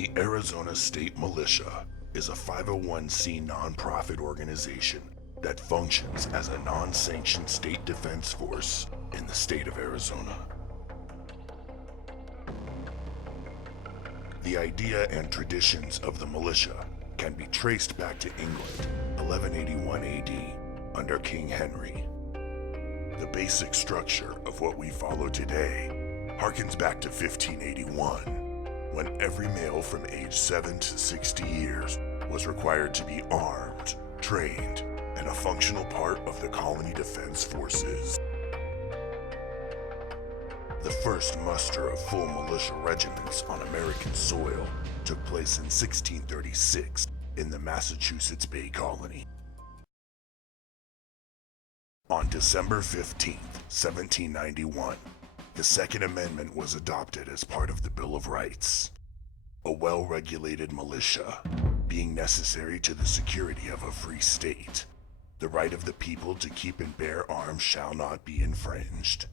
The Arizona State Militia is a 501c nonprofit organization that functions as a non-sanctioned state defense force in the state of Arizona. The idea and traditions of the militia can be traced back to England, 1181 AD, under King Henry. The basic structure of what we follow today harkens back to 1581, when every male from age 7 to 60 years was required to be armed, trained, and a functional part of the colony defense forces. The first muster of full militia regiments on American soil took place in 1636 in the Massachusetts Bay Colony. On December 15, 1791, the Second Amendment was adopted as part of the Bill of Rights. A well-regulated militia being necessary to the security of a free state. The right of the people to keep and bear arms shall not be infringed.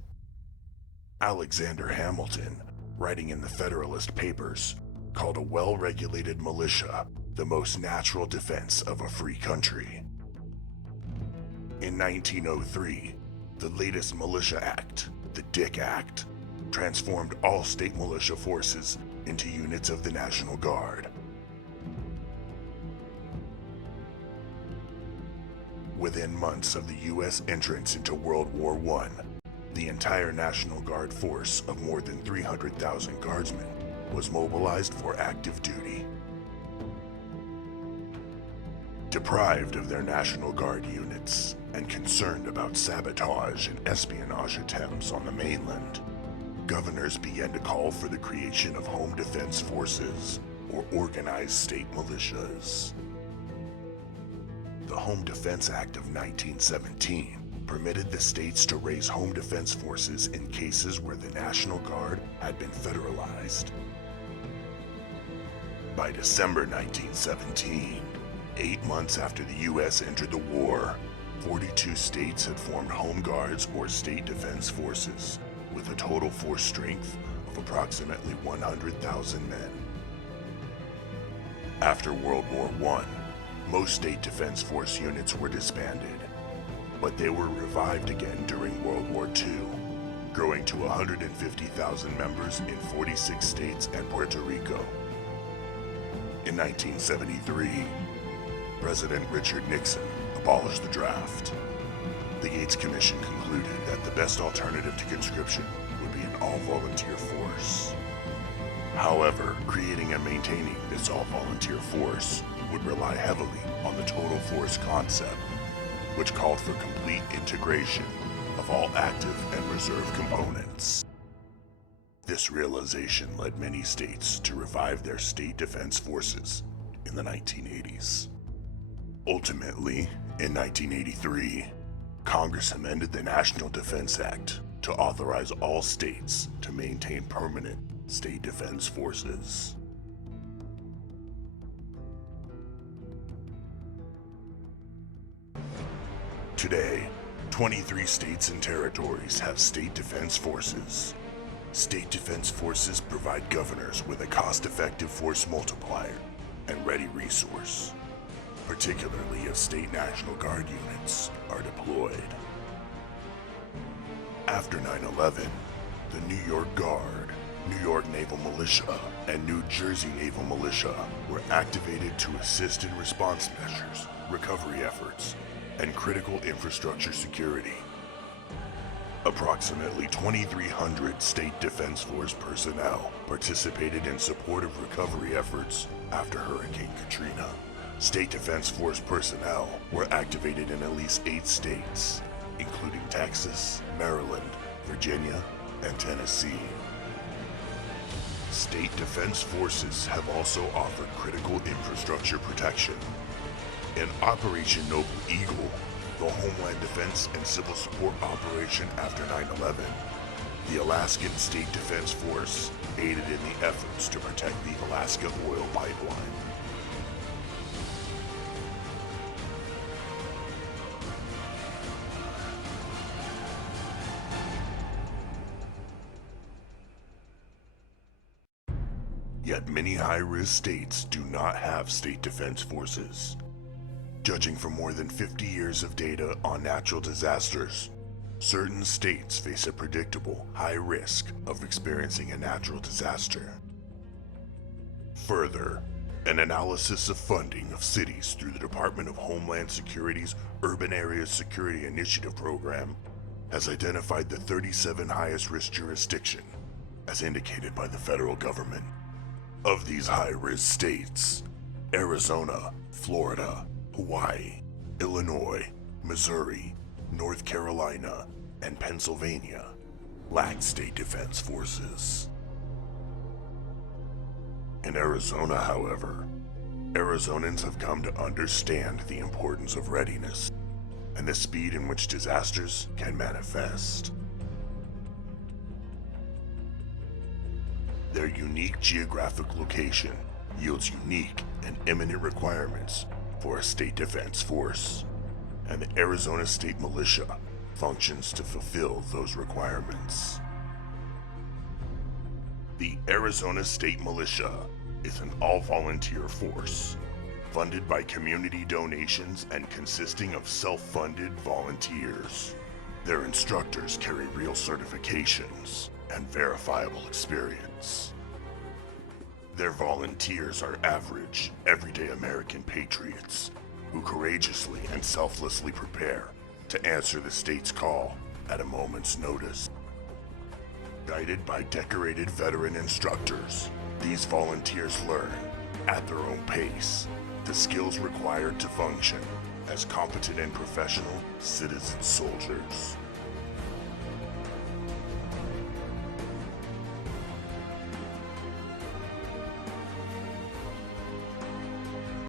Alexander Hamilton, writing in the Federalist Papers, called a well-regulated militia the most natural defense of a free country. In 1903, the latest Militia Act, the Dick Act, transformed all state militia forces into units of the National Guard. Within months of the U.S. entrance into World War I, the entire National Guard force of more than 300,000 guardsmen was mobilized for active duty. Deprived of their National Guard units and concerned about sabotage and espionage attempts on the mainland, governors began to call for the creation of home defense forces, or organized state militias. The Home Defense Act of 1917 permitted the states to raise home defense forces in cases where the National Guard had been federalized. By December 1917, 8 months after the U.S. entered the war, 42 states had formed home guards or state defense forces, with a total force strength of approximately 100,000 men. After World War I, most state defense force units were disbanded, but they were revived again during World War II, growing to 150,000 members in 46 states and Puerto Rico. In 1973, President Richard Nixon abolished the draft. The Gates Commission concluded that the best alternative to conscription would be an all-volunteer force. However, creating and maintaining this all-volunteer force would rely heavily on the total force concept, which called for complete integration of all active and reserve components. This realization led many states to revive their state defense forces in the 1980s. Ultimately, in 1983, Congress amended the National Defense Act to authorize all states to maintain permanent state defense forces. Today, 23 states and territories have state defense forces. State defense forces provide governors with a cost-effective force multiplier and ready resource, particularly if state National Guard units are deployed. After 9/11, the New York Guard, New York Naval Militia, and New Jersey Naval Militia were activated to assist in response measures, recovery efforts, and critical infrastructure security. Approximately 2,300 State Defense Force personnel participated in support of recovery efforts after Hurricane Katrina. State Defense Force personnel were activated in at least 8 states, including Texas, Maryland, Virginia, and Tennessee. State Defense Forces have also offered critical infrastructure protection. In Operation Noble Eagle, the Homeland Defense and Civil Support Operation after 9/11, the Alaskan State Defense Force aided in the efforts to protect the Alaska oil pipeline. Yet many high-risk states do not have state defense forces. Judging from more than 50 years of data on natural disasters, certain states face a predictable high risk of experiencing a natural disaster. Further, an analysis of funding of cities through the Department of Homeland Security's Urban Areas Security Initiative program has identified the 37 highest risk jurisdictions, as indicated by the federal government. Of these high-risk states, Arizona, Florida, Hawaii, Illinois, Missouri, North Carolina, and Pennsylvania lack state defense forces. In Arizona, however, Arizonans have come to understand the importance of readiness and the speed in which disasters can manifest. Their unique geographic location yields unique and imminent requirements for a state defense force, and the Arizona State Militia functions to fulfill those requirements. The Arizona State Militia is an all-volunteer force, funded by community donations and consisting of self-funded volunteers. Their instructors carry real certifications and verifiable experience. Their volunteers are average, everyday American patriots who courageously and selflessly prepare to answer the state's call at a moment's notice. Guided by decorated veteran instructors, these volunteers learn, at their own pace, the skills required to function as competent and professional citizen soldiers.